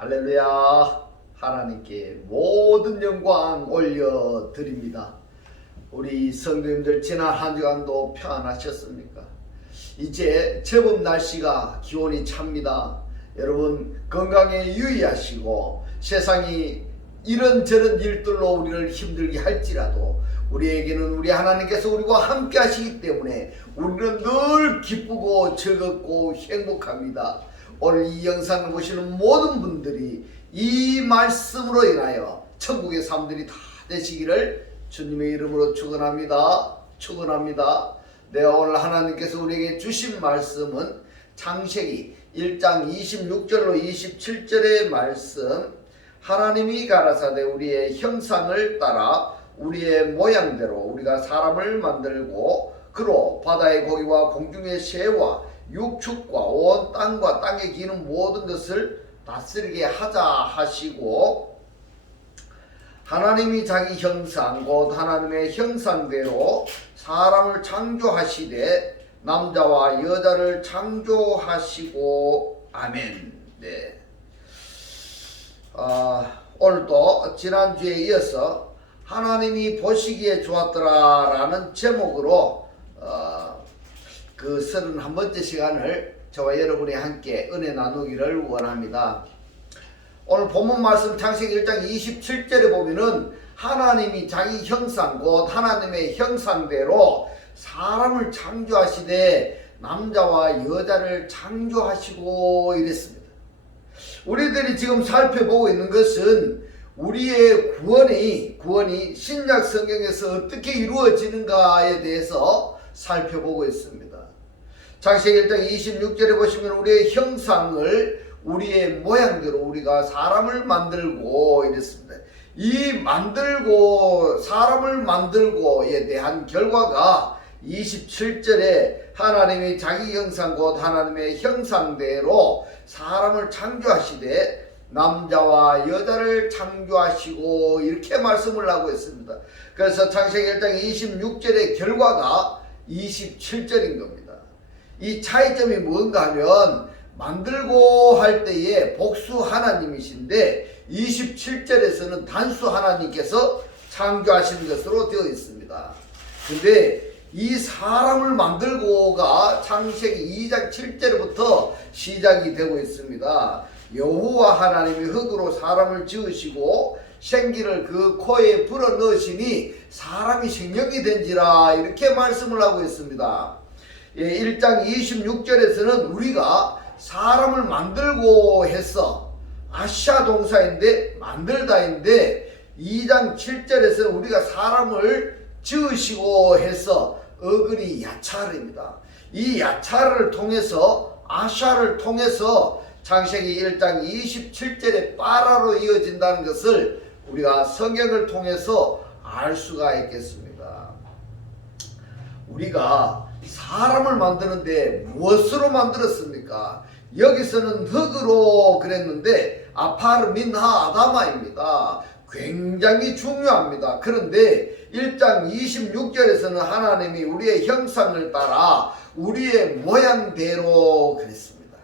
할렐루야. 하나님께 모든 영광 올려드립니다. 우리 성도님들 지난 한 주간도 평안하셨습니까? 이제 제법 날씨가 기온이 찹니다. 여러분 건강에 유의하시고 세상이 이런저런 일들로 우리를 힘들게 할지라도 우리에게는 우리 하나님께서 우리와 함께 하시기 때문에 우리는 늘 기쁘고 즐겁고 행복합니다. 오늘 이 영상을 보시는 모든 분들이 이 말씀으로 인하여 천국의 삶들이 다 되시기를 주님의 이름으로 축원합니다. 축원합니다. 네, 오늘 하나님께서 우리에게 주신 말씀은 창세기 1장 26절로 27절의 말씀. 하나님이 가라사대 우리의 형상을 따라 우리의 모양대로 우리가 사람을 만들고 그로 바다의 고기와 공중의 새와 육축과 온 땅과 땅에 기는 모든 것을 다스리게 하자 하시고, 하나님이 자기 형상 곧 하나님의 형상대로 사람을 창조하시되 남자와 여자를 창조하시고. 아멘. 네. 오늘도 지난주에 이어서 하나님이 보시기에 좋았더라 라는 제목으로 그 31번째 시간을 저와 여러분이 함께 은혜 나누기를 원합니다. 오늘 본문 말씀 창세기 1장 27절에 보면은 하나님이 자기 형상 곧 하나님의 형상대로 사람을 창조하시되 남자와 여자를 창조하시고 이랬습니다. 우리들이 지금 살펴보고 있는 것은 우리의 구원이 신약 성경에서 어떻게 이루어지는가에 대해서 살펴보고 있습니다. 창세기 1장 26절에 보시면 우리의 형상을 우리의 모양대로 우리가 사람을 만들고 이랬습니다. 이 사람을 만들고에 대한 결과가 27절에 하나님이 자기 형상 곧 하나님의 형상대로 사람을 창조하시되 남자와 여자를 창조하시고 이렇게 말씀을 하고 있습니다. 그래서 창세기 1장 26절의 결과가 27절인 겁니다. 이 차이점이 뭔가 하면 만들고 할 때에 복수 하나님이신데 27절에서는 단수 하나님께서 창조하신 것으로 되어 있습니다. 근데 이 사람을 만들고가 창세기 2장 7절부터 시작이 되고 있습니다. 여호와 하나님이 흙으로 사람을 지으시고 생기를 그 코에 불어 넣으시니 사람이 생명이 된지라 이렇게 말씀을 하고 있습니다. 1장 26절에서는 우리가 사람을 만들고 해서 아샤 동사인데 만들다인데 2장 7절에서는 우리가 사람을 지으시고 해서 어근이 야차르입니다. 이 야차르를 통해서 아샤를 통해서 창세기 1장 27절에 빠라로 이어진다는 것을 우리가 성경을 통해서 알 수가 있겠습니다. 우리가 사람을 만드는데 무엇으로 만들었습니까? 여기서는 흙으로 그랬는데 아파르 민하 아다마입니다. 굉장히 중요합니다. 그런데 1장 26절에서는 하나님이 우리의 형상을 따라 우리의 모양대로 그랬습니다.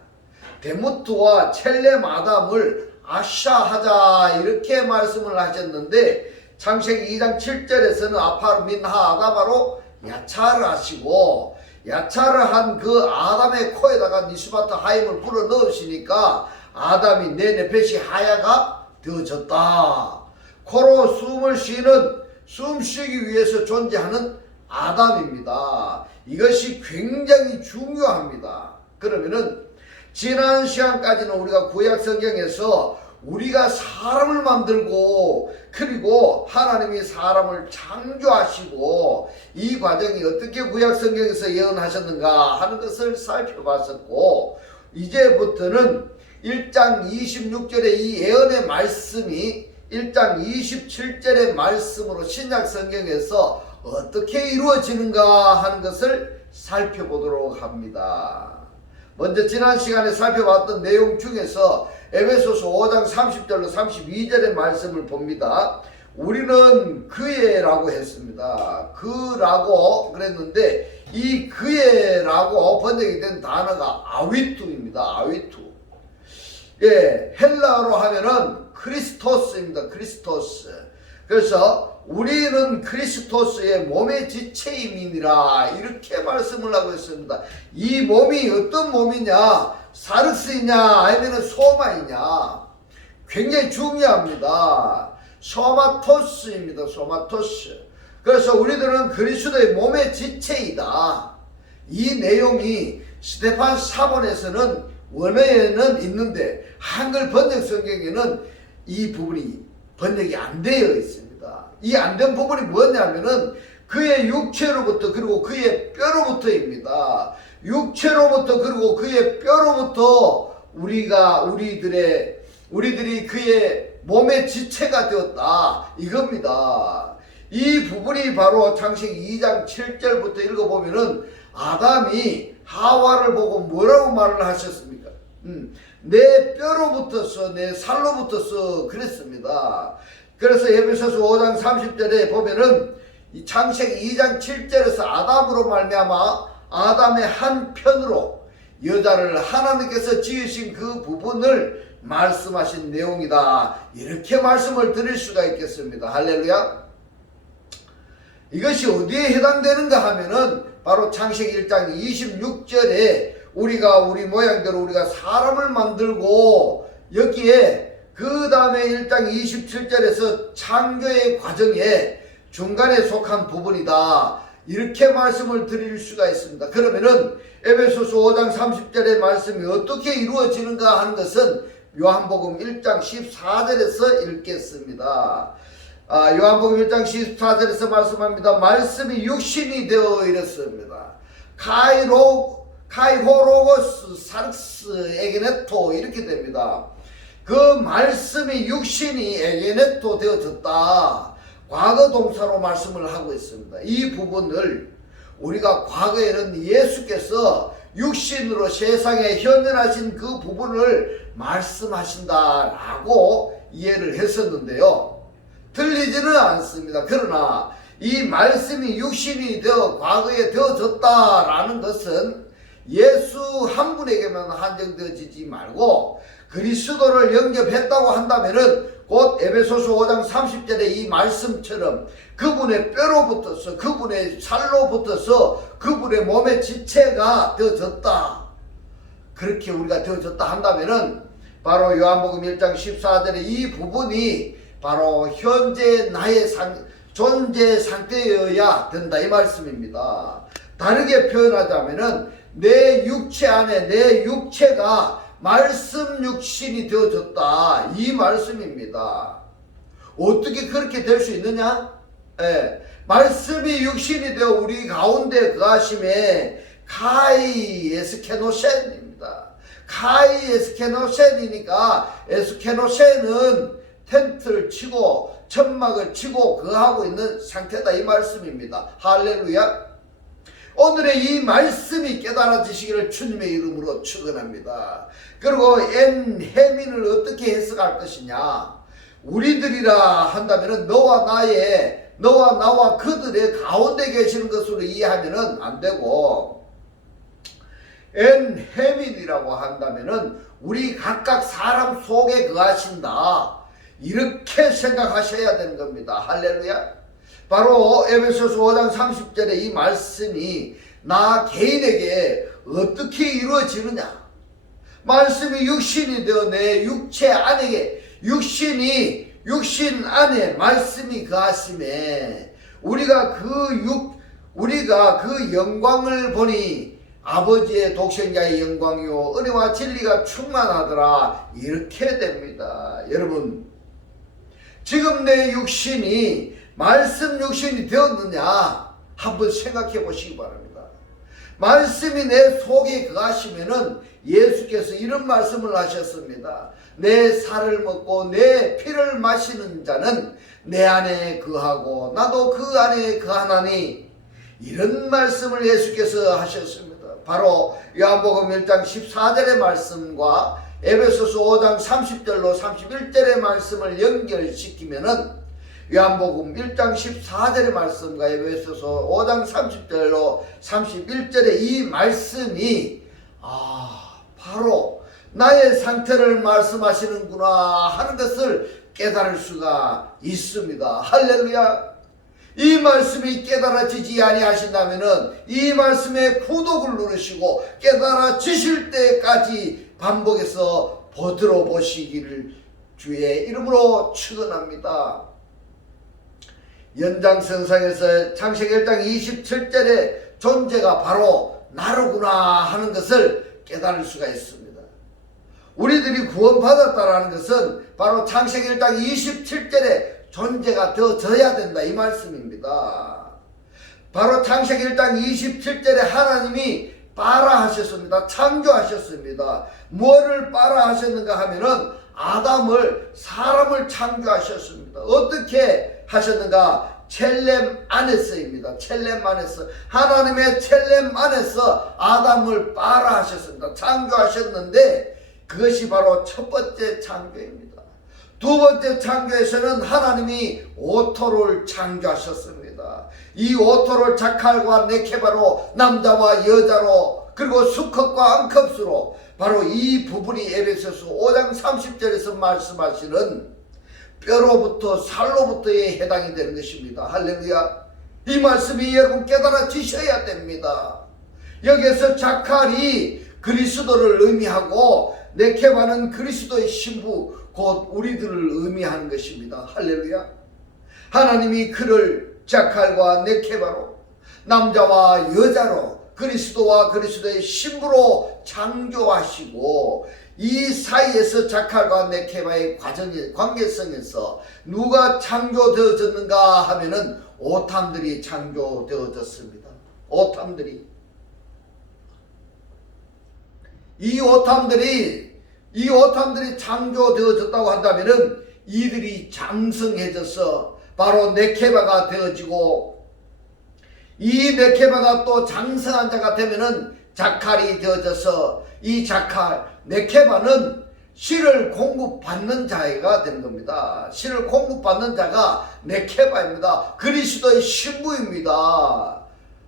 데무트와 첼렘 아담을 아샤하자 이렇게 말씀을 하셨는데 창세기 2장 7절에서는 아파르 민하 아다마로 야차를 하시고 야차를 한 그 아담의 코에다가 니스바트 하임을 불어 넣으시니까 아담이 내 네펫이 하야가 되어졌다. 코로 숨을 쉬는 숨쉬기 위해서 존재하는 아담입니다. 이것이 굉장히 중요합니다. 그러면은 지난 시간까지는 우리가 구약 성경에서 우리가 사람을 만들고 그리고 하나님이 사람을 창조하시고 이 과정이 어떻게 구약 성경에서 예언하셨는가 하는 것을 살펴봤었고, 이제부터는 1장 26절의 이 예언의 말씀이 1장 27절의 말씀으로 신약 성경에서 어떻게 이루어지는가 하는 것을 살펴보도록 합니다. 먼저 지난 시간에 살펴봤던 내용 중에서 에베소서 5장 30절로 32절의 말씀을 봅니다. 우리는 그의라고 했습니다. 그라고 그랬는데 이 그의라고 번역이 된 단어가 아위투입니다. 아위투. 예, 헬라어로 하면은 크리스토스입니다. 크리스토스. 그래서 우리는 그리스도스의 몸의 지체임이니라 이렇게 말씀을 하고 있습니다. 이 몸이 어떤 몸이냐? 사르스이냐 아니면 소마이냐? 굉장히 중요합니다. 소마토스입니다. 소마토스. 그래서 우리들은 그리스도의 몸의 지체이다. 이 내용이 스테판 사본에서는 원어에는 있는데 한글 번역 성경에는 이 부분이 번역이 안 되어 있습니다. 이 안 된 부분이 뭐냐면은 그의 육체로부터 그리고 그의 뼈로부터입니다. 육체로부터 그리고 그의 뼈로부터 우리들이 그의 몸의 지체가 되었다 이겁니다. 이 부분이 바로 창세기 2장 7절부터 읽어보면은 아담이 하와를 보고 뭐라고 말을 하셨습니까? 내 뼈로부터서 내 살로부터서 그랬습니다. 그래서 에베소서 5장 30절에 보면은 이 창세기 2장 7절에서 아담으로 말미암아 아담의 한 편으로 여자를 하나님께서 지으신 그 부분을 말씀하신 내용이다. 이렇게 말씀을 드릴 수가 있겠습니다. 할렐루야. 이것이 어디에 해당되는가 하면은 바로 창세기 1장 26절에 우리 모양대로 우리가 사람을 만들고 여기에 그 다음에 1장 27절에서 창조의 과정에 중간에 속한 부분이다. 이렇게 말씀을 드릴 수가 있습니다. 그러면은 에베소서 5장 30절의 말씀이 어떻게 이루어지는가 하는 것은 요한복음 1장 14절에서 읽겠습니다. 요한복음 1장 14절에서 말씀합니다. 말씀이 육신이 되어 이랬습니다. 카이호로고스 사르스 에게네토 이렇게 됩니다. 그 말씀이 육신이 에게네토 되어졌다. 과거 동사로 말씀을 하고 있습니다. 이 부분을 우리가 과거에는 예수께서 육신으로 세상에 현현하신 그 부분을 말씀하신다라고 이해를 했었는데요. 틀리지는 않습니다. 그러나 이 말씀이 육신이 되어 과거에 되어졌다라는 것은 예수 한 분에게만 한정되어지지 말고 그리스도를 영접했다고 한다면은 곧 에베소서 5장 30절의 이 말씀처럼 그분의 뼈로부터서 그분의 살로부터서 그분의 몸의 지체가 되어졌다. 그렇게 우리가 되어졌다 한다면은 바로 요한복음 1장 14절의 이 부분이 바로 현재 나의 존재 상태여야 된다 이 말씀입니다. 다르게 표현하자면은 내 육체 안에 내 육체가 말씀 육신이 되어졌다 이 말씀입니다. 어떻게 그렇게 될 수 있느냐? 말씀이 육신이 되어 우리 가운데 거하심에 카이 에스케노센입니다. 카이 에스케노센이니까 에스케노센은 텐트를 치고 천막을 치고 거하고 있는 상태다 이 말씀입니다. 할렐루야. 오늘의 이 말씀이 깨달아지시기를 주님의 이름으로 축원합니다. 그리고 엔헤민을 어떻게 해석할 것이냐? 우리들이라 한다면 너와 나와 그들의 가운데 계시는 것으로 이해하면 안 되고 엔헤민이라고 한다면 우리 각각 사람 속에 거하신다. 이렇게 생각하셔야 되는 겁니다. 할렐루야. 바로 에베소서 5장 30절의 이 말씀이 나 개인에게 어떻게 이루어지느냐? 말씀이 육신이 되어 내 육체 안에 육신 안에 말씀이 거하심에 우리가 그 영광을 보니 아버지의 독생자의 영광이요 은혜와 진리가 충만하더라 이렇게 됩니다. 여러분 지금 내 육신이 말씀 육신이 되었느냐 한번 생각해 보시기 바랍니다. 말씀이 내 속에 거하시면은 예수께서 이런 말씀을 하셨습니다. 내 살을 먹고 내 피를 마시는 자는 내 안에 거하고 나도 그 안에 거하나니 이런 말씀을 예수께서 하셨습니다. 바로 요한복음 1장 14절의 말씀과 에베소서 5장 30절로 31절의 말씀을 연결시키면은 요한복음 1장 14절의 말씀과 에베소서 5장 30절로 31절의 이 말씀이 바로 나의 상태를 말씀하시는구나 하는 것을 깨달을 수가 있습니다. 할렐루야. 이 말씀이 깨달아지지 아니하신다면은 이 말씀에 구독을 누르시고 깨달아지실 때까지 반복해서 들어보시기를 주의 이름으로 축원합니다. 연장선상에서 창세기 1장 27절에 존재가 바로 나로구나 하는 것을 깨달을 수가 있습니다. 우리들이 구원받았다라는 것은 바로 창세기 1장 27절에 존재가 되어져야 된다 이 말씀입니다. 바로 창세기 1장 27절에 하나님이 빠라하셨습니다. 창조하셨습니다. 뭐를 빠라하셨는가 하면은 아담을, 사람을 창조하셨습니다. 어떻게 하셨는가? 첼렘 안에서입니다. 첼렘 안에서, 하나님의 첼렘 안에서 아담을 빠라하셨습니다. 창조하셨는데 그것이 바로 첫 번째 창조입니다. 두 번째 창조에서는 하나님이 오토를 창조하셨습니다. 이 오토를 자칼과 네케바로, 남자와 여자로, 그리고 수컷과 암컷으로, 바로 이 부분이 에베소서 5장 30절에서 말씀하시는 뼈로부터 살로부터에 해당이 되는 것입니다. 할렐루야. 이 말씀이 여러분 깨달아지셔야 됩니다. 여기에서 자칼이 그리스도를 의미하고 네케바는 그리스도의 신부 곧 우리들을 의미하는 것입니다. 할렐루야. 하나님이 그를 자칼과 네케바로, 남자와 여자로, 그리스도와 그리스도의 신부로 창조하시고 이 사이에서 자칼과 네케바의 관계성에서 누가 창조되어졌는가 하면은 오탐들이 창조되어졌습니다. 오탐들이. 이 오탐들이 창조되어졌다고 한다면은 이들이 장성해져서 바로 네케바가 되어지고 이 네케바가 또 장성한 자가 되면은 자칼이 되어져서 이 자칼, 네케바는 씨를 공급받는 자가 되는 겁니다. 씨를 공급받는 자가 네케바입니다. 그리스도의 신부입니다.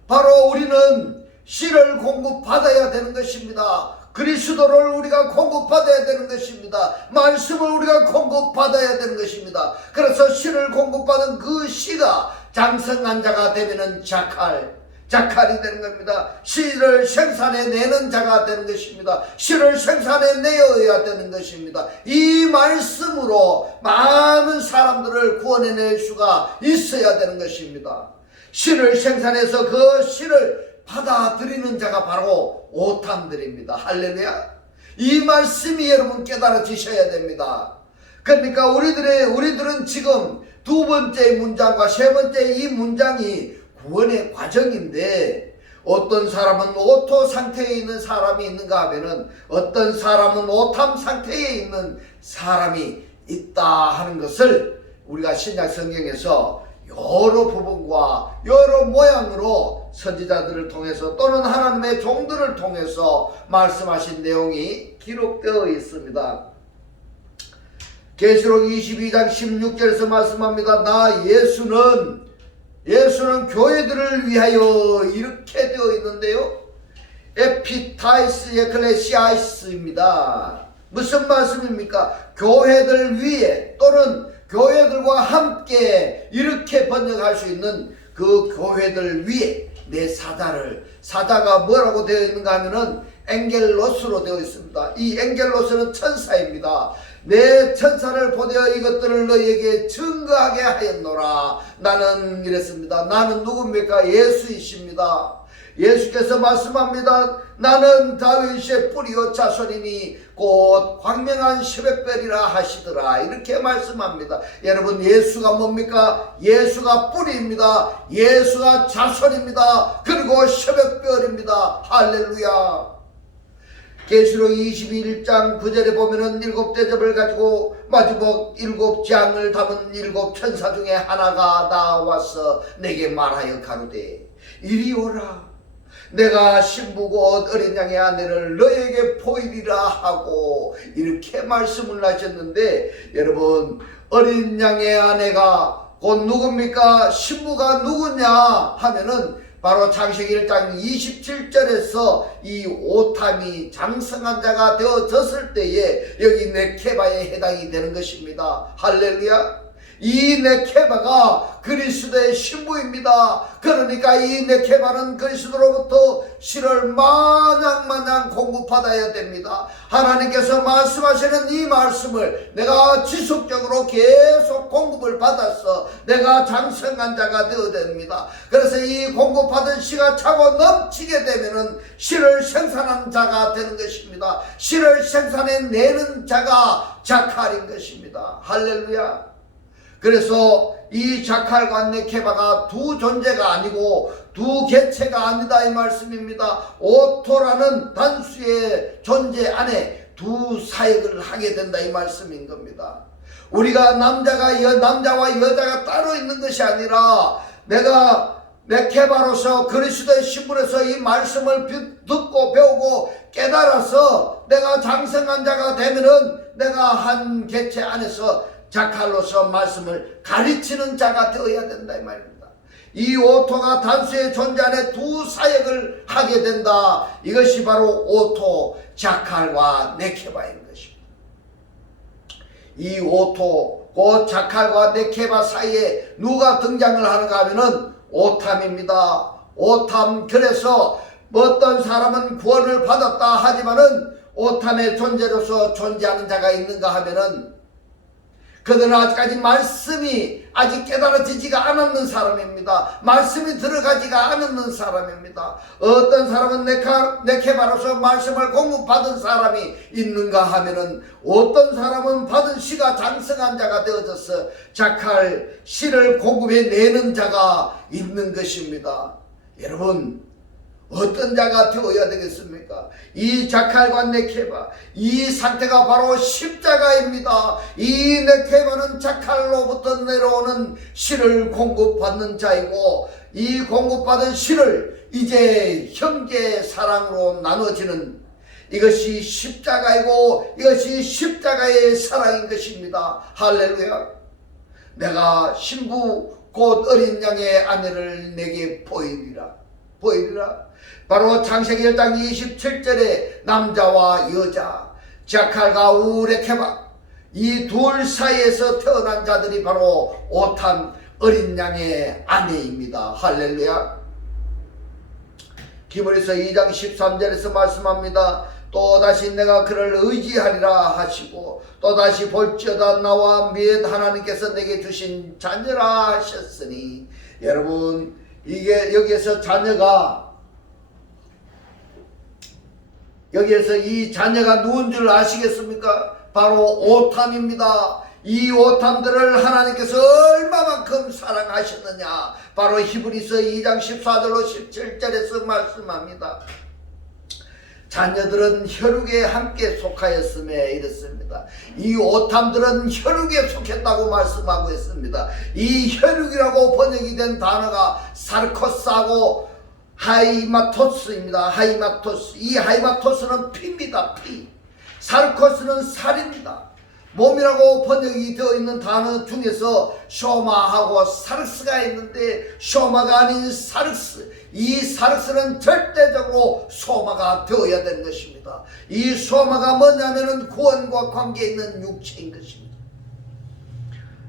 바로 우리는 씨를 공급받아야 되는 것입니다. 그리스도를 우리가 공급받아야 되는 것입니다. 말씀을 우리가 공급받아야 되는 것입니다. 그래서 씨를 공급받은 그 씨가 장성한 자가 되면은 자칼이 되는 겁니다. 씨를 생산해내는 자가 되는 것입니다. 씨를 생산해내어야 되는 것입니다. 이 말씀으로 많은 사람들을 구원해낼 수가 있어야 되는 것입니다. 씨를 생산해서 그 씨를 받아들이는 자가 바로 오탐들입니다. 할렐루야. 이 말씀이 여러분 깨달아지셔야 됩니다. 그러니까 우리들은 지금 두 번째 문장과 세 번째 이 문장이 구원의 과정인데 어떤 사람은 오토 상태에 있는 사람이 있는가 하면은 어떤 사람은 오탐 상태에 있는 사람이 있다 하는 것을 우리가 신약 성경에서 여러 부분과 여러 모양으로 선지자들을 통해서 또는 하나님의 종들을 통해서 말씀하신 내용이 기록되어 있습니다. 계시록 22장 16절에서 말씀합니다. 나 예수는 교회들을 위하여 이렇게 되어 있는데요. 에피타이스 에클레시아이스입니다. 무슨 말씀입니까? 교회들 위에 또는 교회들과 함께 이렇게 번역할 수 있는 그 교회들 위에 내 사자가 뭐라고 되어 있는가 하면은 엔겔로스로 되어 있습니다. 이 엔겔로스는 천사입니다. 내 천사를 보내어 이것들을 너희에게 증거하게 하였노라. 나는 이랬습니다. 나는 누굽니까? 예수이십니다. 예수께서 말씀합니다. 나는 다윗의 뿌리요 자손이니 곧 광명한 새벽별이라 하시더라. 이렇게 말씀합니다. 여러분, 예수가 뭡니까? 예수가 뿌리입니다. 예수가 자손입니다. 그리고 새벽별입니다. 할렐루야. 계시록 21장 9절에 보면은 7대접을 가지고 마지막 7장을 담은 7천사 중에 하나가 나와서 내게 말하여 가로되 이리 오라. 내가 신부고 어린 양의 아내를 너에게 보이리라 하고 이렇게 말씀을 하셨는데, 여러분, 어린 양의 아내가 곧 누굽니까? 신부가 누구냐 하면은 바로 창세기 1장 27절에서 이 오탐이 장성한 자가 되어졌을 때에 여기 네케바에 해당이 되는 것입니다. 할렐루야. 이 네케바가 그리스도의 신부입니다. 그러니까 이 네케바는 그리스도로부터 실을 마냥 공급받아야 됩니다. 하나님께서 말씀하시는 이 말씀을 내가 지속적으로 계속 공급을 받아서 내가 장성한 자가 되어야 됩니다. 그래서 이 공급받은 씨가 차고 넘치게 되면은 실을 생산하는 자가 되는 것입니다. 실을 생산해내는 자가 자칼인 것입니다. 할렐루야. 그래서 이 자칼과 네케바가 두 존재가 아니고 두 개체가 아니다 이 말씀입니다. 오토라는 단수의 존재 안에 두 사역을 하게 된다 이 말씀인 겁니다. 우리가 남자와 여자가 따로 있는 것이 아니라 내가 네케바로서 그리스도의 신분에서 이 말씀을 듣고 배우고 깨달아서 내가 장성한 자가 되면은 내가 한 개체 안에서 자칼로서 말씀을 가르치는 자가 되어야 된다 이 말입니다. 이 오토가 단수의 존재 안에 두 사역을 하게 된다. 이것이 바로 오토, 자칼과 네케바인 것입니다. 이 오토, 그 자칼과 네케바 사이에 누가 등장을 하는가 하면은 오탐입니다. 오탐. 그래서 어떤 사람은 구원을 받았다 하지만은 오탐의 존재로서 존재하는 자가 있는가 하면은 그들은 아직까지 말씀이 아직 깨달아지지가 않았는 사람입니다. 말씀이 들어가지가 않았는 사람입니다. 어떤 사람은 네케바로서 말씀을 공급받은 사람이 있는가 하면은 어떤 사람은 받은 씨가 장성한 자가 되어져서 자칼 씨를 공급해내는 자가 있는 것입니다. 여러분, 어떤 자가 되어야 되겠습니까? 이 자칼과 네케바, 이 상태가 바로 십자가입니다. 이 네케바는 자칼로부터 내려오는 씨를 공급받는 자이고, 이 공급받은 씨를 이제 형제 사랑으로 나눠지는 이것이 십자가이고 이것이 십자가의 사랑인 것입니다. 할렐루야. 내가 신부 곧 어린 양의 아내를 내게 보이리라. 바로 창세기 1장 27절에 남자와 여자, 자칼과 우레케바, 이 둘 사이에서 태어난 자들이 바로 오탐 어린 양의 아내입니다. 할렐루야. 기브리서 2장 13절에서 말씀합니다. 또다시 내가 그를 의지하리라 하시고 또다시 볼지어다 나와 및 하나님께서 내게 주신 자녀라 하셨으니, 여러분, 이게 여기에서 여기에서 이 자녀가 누군 줄 아시겠습니까? 바로 오탐입니다. 이 오탐들을 하나님께서 얼마만큼 사랑하셨느냐, 바로 히브리서 2장 14절로 17절에서 말씀합니다. 자녀들은 혈육에 함께 속하였음에 이렇습니다. 이 오탐들은 혈육에 속했다고 말씀하고 있습니다. 이 혈육이라고 번역이 된 단어가 사르코스하고 하이마토스입니다. 하이마토스. 이 하이마토스는 피입니다. 피. 사르코스는 살입니다. 몸이라고 번역이 되어 있는 단어 중에서 쇼마하고 사르스가 있는데 쇼마가 아닌 사르스, 이 사르스는 절대적으로 소마가 되어야 되는 것입니다. 이 소마가 뭐냐면은 구원과 관계 있는 육체인 것입니다.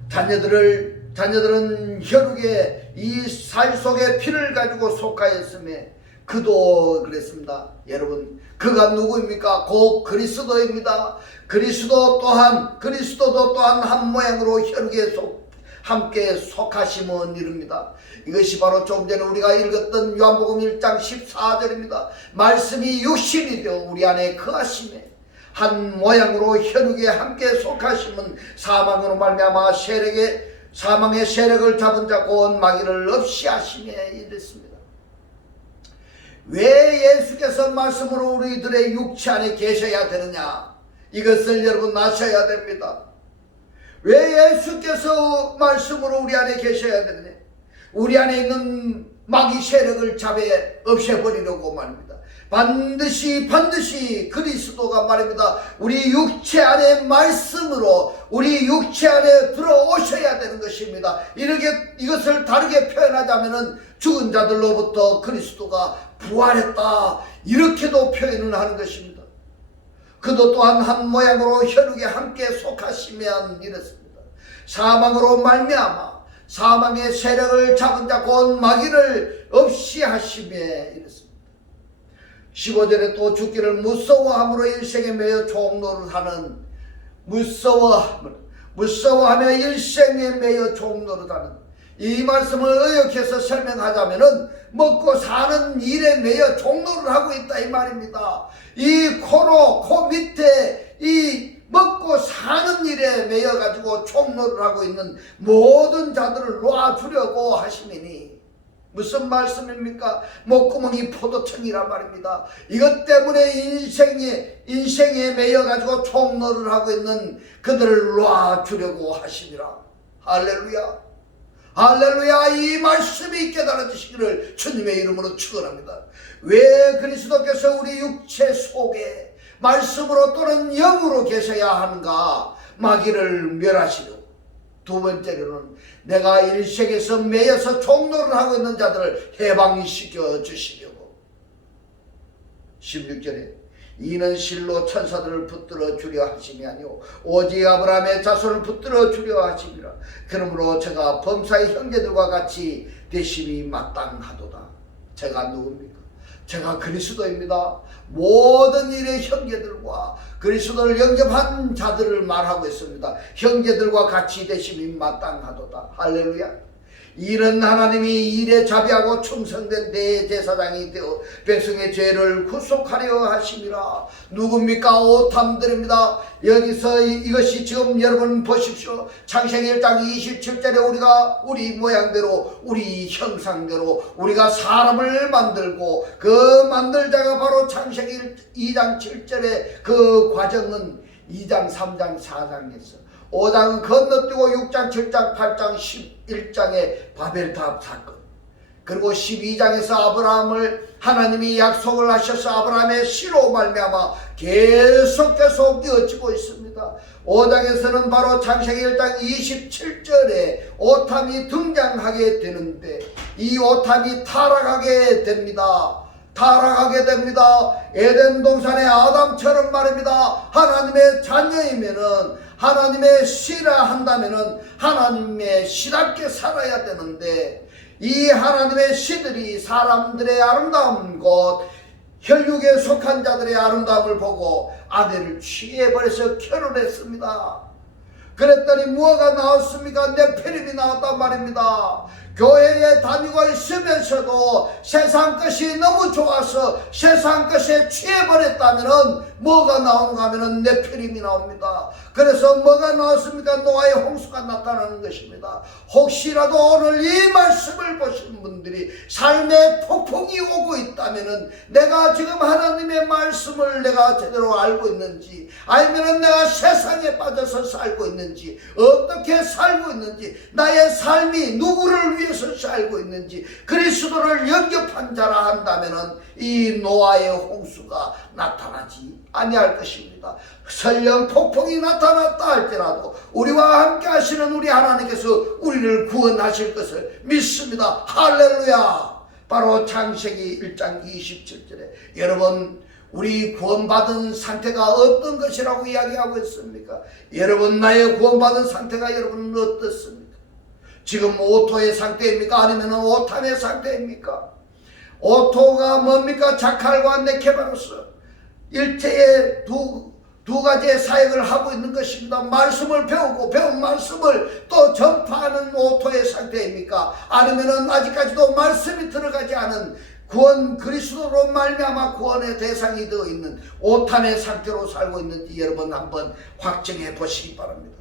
자녀들은 혈육에 이 살 속에 피를 가지고 속하였음에 그도 그랬습니다. 여러분, 그가 누구입니까? 곧 그리스도입니다. 그리스도도 또한 한 모양으로 혈육에 함께 속하심은 이릅니다. 이것이 바로 조금 전에 우리가 읽었던 요한복음 1장 14절입니다. 말씀이 육신이 되어 우리 안에 거하심에 한 모양으로 혈육에 함께 속하심은 사망으로 말미암아 사망의 세력을 잡은 자 곧 마귀를 없이 하심에 이랬습니다. 왜 예수께서 말씀으로 우리들의 육체 안에 계셔야 되느냐? 이것을 여러분 아셔야 됩니다. 왜 예수께서 말씀으로 우리 안에 계셔야 되느냐? 우리 안에 있는 마귀 세력을 없애버리려고 말입니다. 반드시 그리스도가 말입니다. 우리 육체 안에 말씀으로 우리 육체 안에 들어오셔야 되는 것입니다. 이것을 다르게 표현하자면은 죽은 자들로부터 그리스도가 부활했다, 이렇게도 표현을 하는 것입니다. 그도 또한 한 모양으로 혈육에 함께 속하시면 이렇습니다. 사망으로 말미암아 사망의 세력을 잡은 자 곧 마귀를 없이 하심에 이렇습니다. 15절에 또 죽기를 무서워함으로 일생에 매여 종노릇하는, 무서워하며 일생에 매여 종노릇하는, 이 말씀을 의역해서 설명하자면은 먹고 사는 일에 매여 종노를 하고 있다 이 말입니다. 이 코 밑에 이 먹고 사는 일에 매여 가지고 종노를 하고 있는 모든 자들을 놔주려고 하시니, 무슨 말씀입니까? 목구멍이 포도청이란 말입니다. 이것 때문에 인생에 매여 가지고 종노를 하고 있는 그들을 놔주려고 하시니라. 할렐루야, 할렐루야. 이 말씀이 깨달아지시기를 주님의 이름으로 축원합니다. 왜 그리스도께서 우리 육체 속에 말씀으로 또는 영으로 계셔야 하는가? 마귀를 멸하시려고. 두 번째로는 내가 일생에서 매여서 종노를 하고 있는 자들을 해방시켜 주시려고. 16절에 이는 실로 천사들을 붙들어 주려 하심이 아니오 오직 아브라함의 자손을 붙들어 주려 하심이라. 그러므로 제가 범사의 형제들과 같이 되심이 마땅하도다. 제가 누굽니까? 제가 그리스도입니다. 모든 일의 형제들과 그리스도를 영접한 자들을 말하고 있습니다. 형제들과 같이 되심이 마땅하도다. 할렐루야. 이는 하나님이 일에 자비하고 충성된 대제사장이 되어 백성의 죄를 구속하려 하심이라. 누굽니까? 오탐들입니다. 여기서 이것이 지금 여러분 보십시오. 창세기 1장 27절에 우리가 우리 모양대로 우리 형상대로 우리가 사람을 만들고 그 만들자가 바로 창세기 2장 7절의 그 과정은 2장 3장 4장에서 5장은 건너뛰고 6장 7장 8장 11장의 바벨탑 사건, 그리고 12장에서 아브라함을 하나님이 약속을 하셔서 아브라함의 씨로 말미암아 계속 이어지고 있습니다. 5장에서는 바로 창세기 1장 27절에 오탐이 등장하게 되는데 이 오탐이 타락하게 됩니다. 에덴 동산의 아담처럼 말입니다. 하나님의 자녀이면은 하나님의 씨라 한다면은 하나님의 씨답게 살아야 되는데, 이 하나님의 씨들이 사람들의 아름다운 것, 혈육에 속한 자들의 아름다움을 보고 아내를 취해버려서 결혼했습니다. 그랬더니 무엇가 나왔습니까? 네피림이 나왔단 말입니다. 교회에 다니고 있으면서도 세상 것이 너무 좋아서 세상 것에 취해버렸다면 뭐가 나오는가 하면 네피림이 나옵니다. 그래서 뭐가 나왔습니까? 노아의 홍수가 나타나는 것입니다. 혹시라도 오늘 이 말씀을 보신 분들이 삶에 폭풍이 오고 있다면 내가 지금 하나님의 말씀을 내가 제대로 알고 있는지, 아니면 내가 세상에 빠져서 살고 있는지, 어떻게 살고 있는지, 나의 삶이 누구를 위해서 살고 있는지 그리스도를 영접한 자라 한다면 이 노아의 홍수가 나타나지 아니할 것입니다. 설령 폭풍이 나타났다 할지라도 우리와 함께 하시는 우리 하나님께서 우리를 구원하실 것을 믿습니다. 할렐루야. 바로 창세기 1장 27절에 여러분, 우리 구원받은 상태가 어떤 것이라고 이야기하고 있습니까? 여러분, 나의 구원받은 상태가 여러분은 어떻습니까? 지금 오토의 상태입니까? 아니면 오탐의 상태입니까? 오토가 뭡니까? 자칼과 네케바로스, 일체의 두 가지의 사역을 하고 있는 것입니다. 말씀을 배우고 배운 말씀을 또 전파하는 오토의 상태입니까? 아니면 아직까지도 말씀이 들어가지 않은 구원, 그리스도로 말미암아 구원의 대상이 되어 있는 오탐의 상태로 살고 있는지 여러분 한번 확정해 보시기 바랍니다.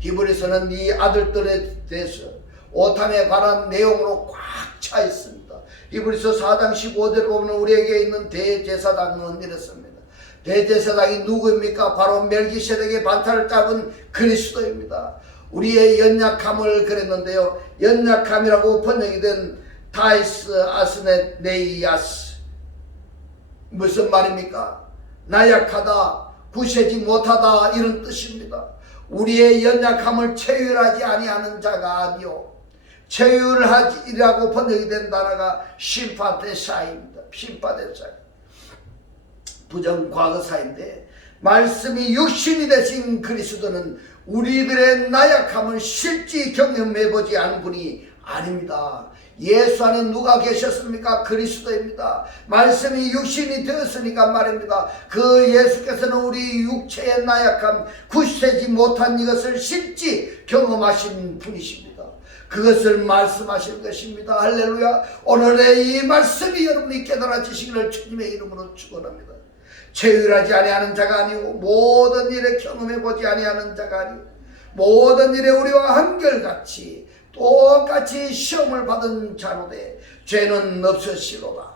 히브리서는 이 아들들에 대해서 오탐에 관한 내용으로 꽉 차 있습니다. 히브리서 4장 15절에 보면 우리에게 있는 대제사장은 이렇습니다. 대제사장이 누구입니까? 바로 멜기세덱의 반타를 잡은 그리스도입니다. 우리의 연약함을 그랬는데요, 연약함이라고 번역이 된 타이스 아스네네이아스, 무슨 말입니까? 나약하다, 굳세지 못하다 이런 뜻입니다. 우리의 연약함을 체휼하지 아니하는 자가 아니요 체휼하지라고 번역이 된 단어가 심파데사입니다. 심파데사, 부정과거사인데, 말씀이 육신이 되신 그리스도는 우리들의 나약함을 실제 경험해보지 않은 분이 아닙니다. 예수 안에 누가 계셨습니까? 그리스도입니다. 말씀이 육신이 되었으니까 말입니다. 그 예수께서는 우리 육체의 나약함, 굳세지 못한 이것을 실제 경험하신 분이십니다. 그것을 말씀하신 것입니다. 할렐루야. 오늘의 이 말씀이 여러분이 깨달아지시기를 주님의 이름으로 축원합니다. 체휼하지 아니하는 자가 아니고 모든 일에 경험해보지 아니하는 자가 아니고 모든 일에 우리와 한결같이 똑같이 시험을 받은 자로되 죄는 없으시로다.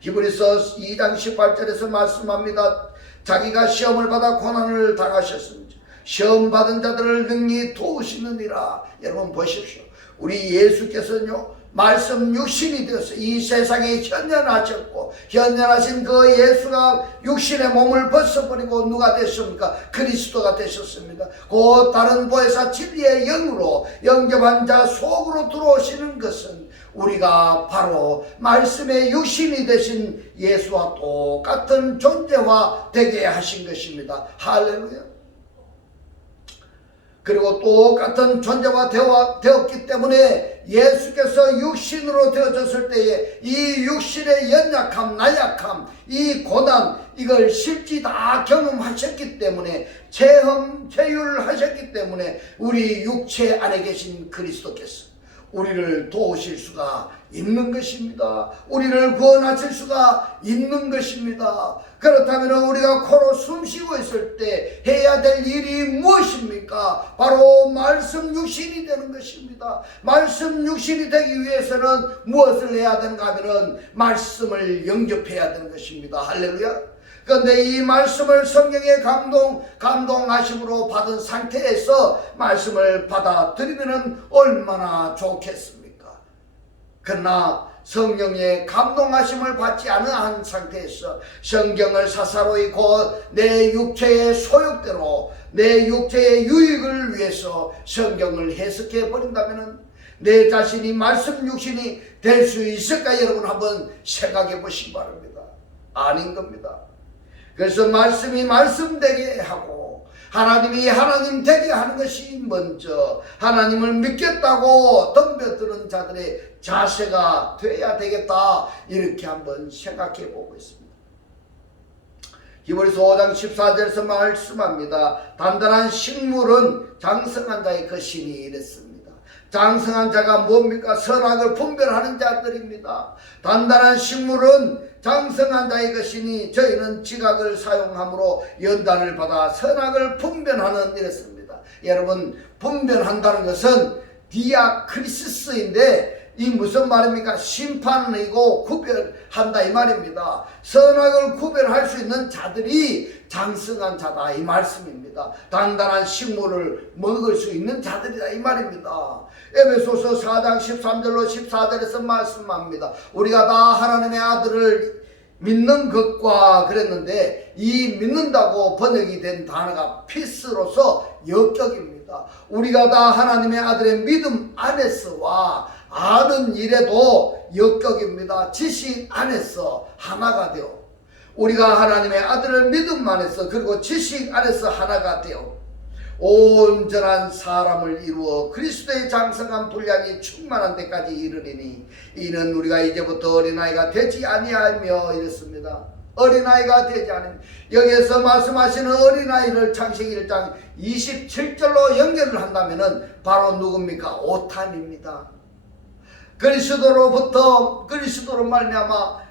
히브리서 2장 18절에서 말씀합니다. 자기가 시험을 받아 고난을 당하셨습니다. 시험 받은 자들을 능히 도우시느니라. 여러분 보십시오. 우리 예수께서는요, 말씀 육신이 되어서 이 세상에 현현하셨고, 현현하신 그 예수가 육신의 몸을 벗어버리고 누가 되셨습니까? 그리스도가 되셨습니다. 그 다른 보혜사 진리의 영으로 영접한 자 속으로 들어오시는 것은 우리가 바로 말씀의 육신이 되신 예수와 똑같은 존재와 되게 하신 것입니다. 할렐루야. 그리고 똑같은 존재가 되었기 때문에 예수께서 육신으로 되어졌을 때에 이 육신의 연약함, 나약함, 이 고난, 이걸 실제 다 경험하셨기 때문에, 체휼하셨기 때문에 우리 육체 안에 계신 그리스도께서 우리를 도우실 수가 있는 것입니다. 우리를 구원하실 수가 있는 것입니다. 그렇다면 우리가 코로 숨쉬고 있을 때 해야 될 일이 무엇입니까? 바로 말씀 육신이 되는 것입니다. 말씀 육신이 되기 위해서는 무엇을 해야 되는가 하면 말씀을 영접해야 되는 것입니다. 할렐루야. 그런데 이 말씀을 성령의 감동하심으로 받은 상태에서 말씀을 받아들이면 얼마나 좋겠습니까? 그러나 성령의 감동하심을 받지 않은 한 상태에서 성경을 사사로이 곧 내 육체의 소욕대로 내 육체의 유익을 위해서 성경을 해석해 버린다면 내 자신이 말씀 육신이 될 수 있을까? 여러분 한번 생각해 보시기 바랍니다. 아닌 겁니다. 그래서 말씀이 말씀 되게 하고 하나님이 하나님 되게 하는 것이 먼저 하나님을 믿겠다고 덤벼드는 자들의 자세가 돼야 되겠다, 이렇게 한번 생각해 보고 있습니다. 히브리서 5장 14절에서 말씀합니다. 단단한 식물은 장성한 자의 것이니 이랬습니다. 장성한 자가 뭡니까? 선악을 분별하는 자들입니다. 단단한 식물은 장성한 자의 것이니 저희는 지각을 사용함으로 연단을 받아 선악을 분별하는 이랬습니다. 여러분, 분별한다는 것은 디아크리시스인데 이 무슨 말입니까? 심판이고 구별한다 이 말입니다. 선악을 구별할 수 있는 자들이 장성한 자다 이 말씀입니다. 단단한 식물을 먹을 수 있는 자들이다 이 말입니다. 에베소서 4장 13절로 14절에서 말씀합니다. 우리가 다 하나님의 아들을 믿는 것과 그랬는데 이 믿는다고 번역이 된 단어가 피스로서 역격입니다. 우리가 다 하나님의 아들의 믿음 안에서와 아는 일에도 역격입니다. 지식 안에서 하나가 되어, 우리가 하나님의 아들을 믿음 안에서 그리고 지식 안에서 하나가 되어 온전한 사람을 이루어 그리스도의 장성한 분량이 충만한 데까지 이르리니 이는 우리가 이제부터 어린아이가 되지 아니하며 이랬습니다. 어린아이가 되지 않으면, 여기에서 말씀하시는 어린아이를 창세기 1장 27절로 연결을 한다면 바로 누굽니까? 오탐입니다. 그리스도로 말미암아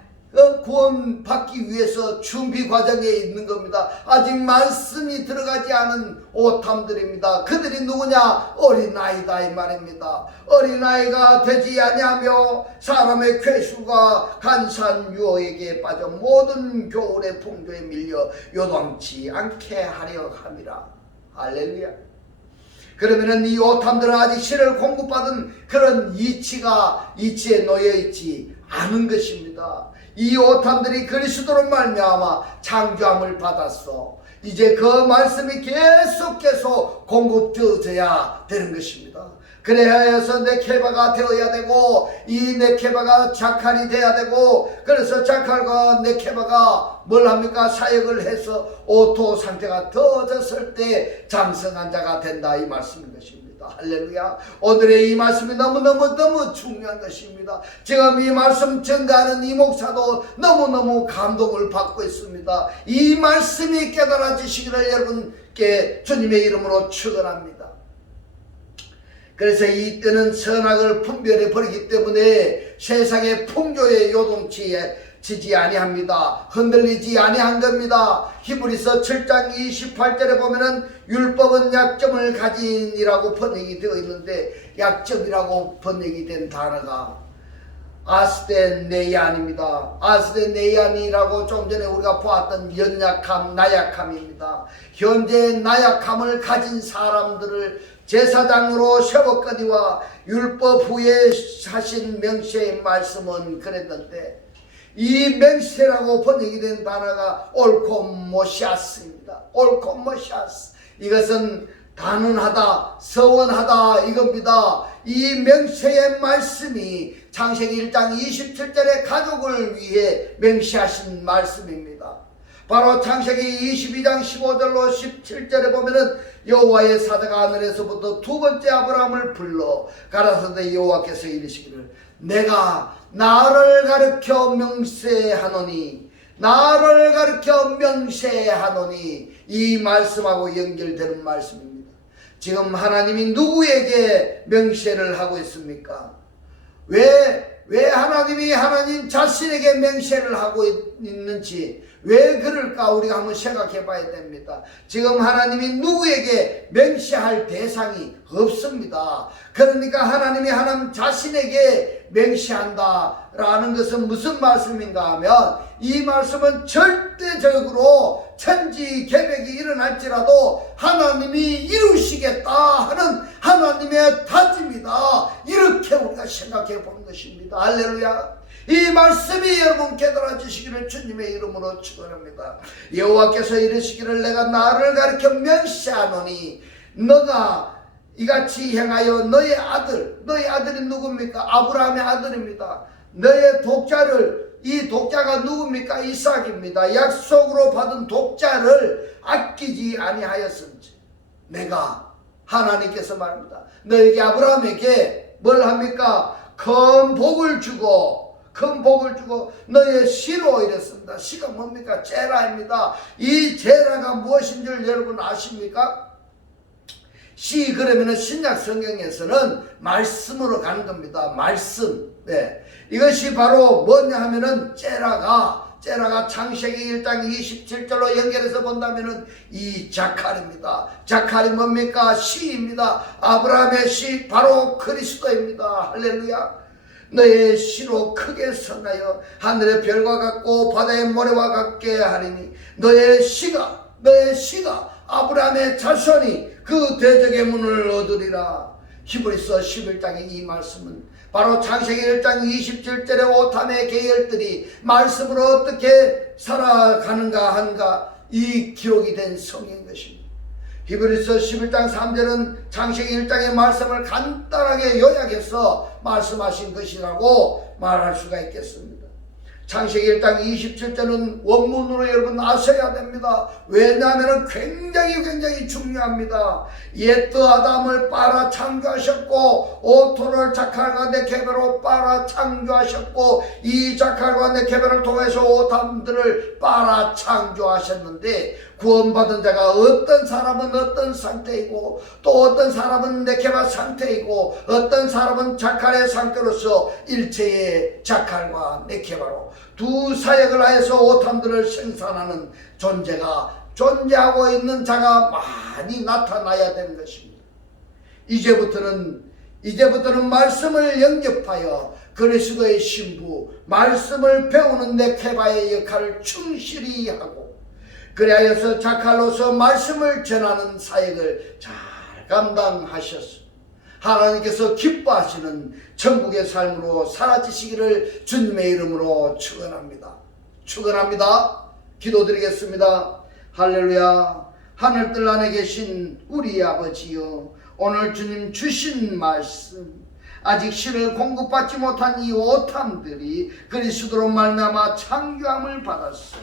구원받기 위해서 준비 과정에 있는 겁니다. 아직 말씀이 들어가지 않은 오탐들입니다. 그들이 누구냐? 어린아이다 이 말입니다. 어린아이가 되지 아니하며 사람의 쾌수가 간사한 유혹에게 빠져 모든 교훈의 풍조에 밀려 요동치 않게 하려 함이라. 할렐루야. 그러면은 이 오탐들은 아직 신을 공급받은 그런 이치에 놓여있지 않은 것입니다. 이 오탐들이 그리스도로 말미암아 창조함을 받았어. 이제 그 말씀이 계속 공급되어져야 되는 것입니다. 그래야 해서 네케바가 되어야 되고, 이 네케바가 자칼이 돼야 되고, 그래서 자칼과 네케바가 뭘 합니까? 사역을 해서 오토 상태가 더워졌을 때 장성한 자가 된다, 이 말씀인 것입니다. 할렐루야. 오늘의 이 말씀이 너무너무 중요한 것입니다. 지금 이 말씀 전가하는 이 목사도 너무너무 감동을 받고 있습니다. 이 말씀이 깨달아지시기를 여러분께 주님의 이름으로 축원합니다. 그래서 이때는 선악을 분별해 버리기 때문에 세상의 풍조에 요동치지 아니합니다. 흔들리지 아니한 겁니다. 히브리서 7장 28절에 보면은 율법은 약점을 가진이라고 번역이 되어 있는데, 약점이라고 번역이 된 단어가 아스데네이안입니다. 아스데네이안이라고 좀 전에 우리가 보았던 연약함, 나약함입니다. 현재 나약함을 가진 사람들을 제사장으로 세웠거니와 율법 후에 하신 맹세의 말씀은 그랬는데, 이 맹세라고 번역이 된 단어가 올코모시아스입니다. 올코모시아스. 이것은 단언하다, 서원하다 이겁니다. 이 맹세의 말씀이 창세기 1장 27절에 가족을 위해 맹세하신 말씀입니다. 바로 창세기 22장 15절로 17절에 보면은 여호와의 사자가 하늘에서부터 두 번째 아브라함을 불러 가라사대 여호와께서 이르시기를 내가 나를 가르쳐 명세하노니, 나를 가르쳐 명세하노니, 이 말씀하고 연결되는 말씀입니다. 지금 하나님이 누구에게 명세를 하고 있습니까? 왜 하나님이 하나님 자신에게 맹세를 하고 있는지, 왜 그럴까 우리가 한번 생각해 봐야 됩니다. 지금 하나님이 누구에게 맹세할 대상이 없습니다. 그러니까 하나님이 하나님 자신에게 맹세한다 라는 것은 무슨 말씀인가 하면, 이 말씀은 절대적으로 천지 개벽이 일어날지라도 하나님이 이루시겠다 하는 하나님의 다짐이다, 이렇게 우리가 생각해 보는 것입니다. 할렐루야. 이 말씀이 여러분 깨달아지시기를 주님의 이름으로 축원합니다. 여호와께서 이르시기를 내가 나를 가르쳐 맹세하노니, 너가 이같이 행하여 너의 아들이 누굽니까? 아브라함의 아들입니다. 너의 독자를, 이 독자가 누굽니까? 이삭입니다. 약속으로 받은 독자를 아끼지 아니하였은지, 내가, 하나님께서 말합니다, 너에게 아브라함에게 뭘 합니까? 큰 복을 주고 너의 시로 이랬습니다. 시가 뭡니까? 제라입니다. 이 제라가 무엇인 줄 여러분 아십니까? 시, 그러면은 신약 성경에서는 말씀으로 가는 겁니다. 말씀. 네. 이것이 바로 뭐냐 하면은 제라가 창세기 1장 27절로 연결해서 본다면은 이 자칼입니다. 자칼이 뭡니까? 시입니다. 아브라함의 시, 바로 그리스도입니다. 할렐루야. 너의 시로 크게 성하여 하늘의 별과 같고 바다의 모래와 같게 하리니, 너의 시가 아브라함의 자손이 그 대적의 문을 얻으리라. 히브리서 11장의 이 말씀은 바로 창세기 1장 27절의 오탐의 계열들이 말씀으로 어떻게 살아가는가 한가, 이 기록이 된 성인 것입니다. 히브리서 11장 3절은 창세기 1장의 말씀을 간단하게 요약해서 말씀하신 것이라고 말할 수가 있겠습니다. 창세기 1장 27절은 원문으로 여러분 아셔야 됩니다. 왜냐하면 굉장히 중요합니다. 옛 아담을 빨아 창조하셨고, 오토를 자칼과 네케바로 빨아 창조하셨고, 이 자칼과 네케바를 통해서 오탐들을 빨아 창조하셨는데, 구원받은 자가 어떤 사람은 어떤 상태이고, 또 어떤 사람은 네케바 상태이고, 어떤 사람은 자칼의 상태로서 일체의 자칼과 네케바로 두 사역을 하여서 오탐들을 생산하는 존재하고 있는 자가 많이 나타나야 되는 것입니다. 이제부터는 말씀을 영접하여 그리스도의 신부, 말씀을 배우는 네케바의 역할을 충실히 하고, 그리하여서 자칼로서 말씀을 전하는 사역을 잘 감당하셨습니다. 하나님께서 기뻐하시는 천국의 삶으로 사라지시기를 주님의 이름으로 축원합니다. 축원합니다. 기도드리겠습니다. 할렐루야. 하늘들 안에 계신 우리 아버지여, 오늘 주님 주신 말씀, 아직 실을 공급받지 못한 이 오탐들이 그리스도로 말미암아 창조함을 받았어.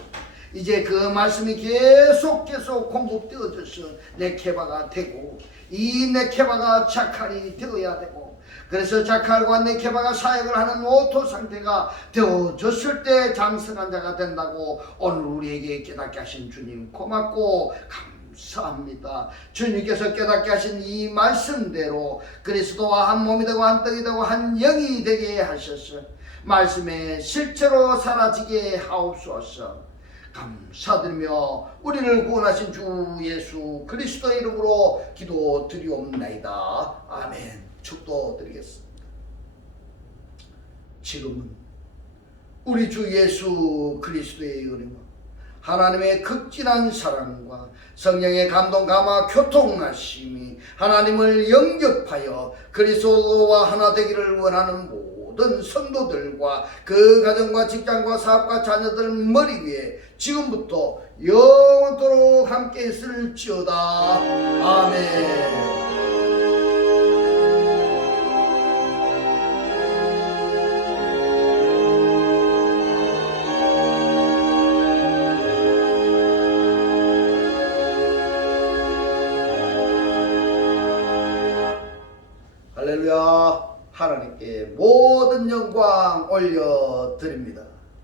이제 그 말씀이 계속 공급되어져서 네케바가 되고, 이 네케바가 자칼이 되어야 되고, 그래서 자칼과 네케바가 사역을 하는 오토 상태가 되어졌을 때 장성한 자가 된다고 오늘 우리에게 깨닫게 하신 주님 고맙고 감사합니다. 주님께서 깨닫게 하신 이 말씀대로 그리스도와 한 몸이 되고 한 떡이 되고 한 영이 되게 하셔서 말씀에 실제로 사라지게 하옵소서. 감사드리며 우리를 구원하신 주 예수 그리스도의 이름으로 기도드리옵나이다. 아멘. 축도드리겠습니다. 지금은 우리 주 예수 그리스도의 은혜와 하나님의 극진한 사랑과 성령의 감동 감화 교통하심이 하나님을 영접하여 그리스도와 하나 되기를 원하는 모든 성도들과 그 가정과 직장과 사업과 자녀들 머리 위에 지금부터 영원토록 함께 있을지어다. 아멘. 할렐루야. 하나님께 모든 영광 올려드립니다.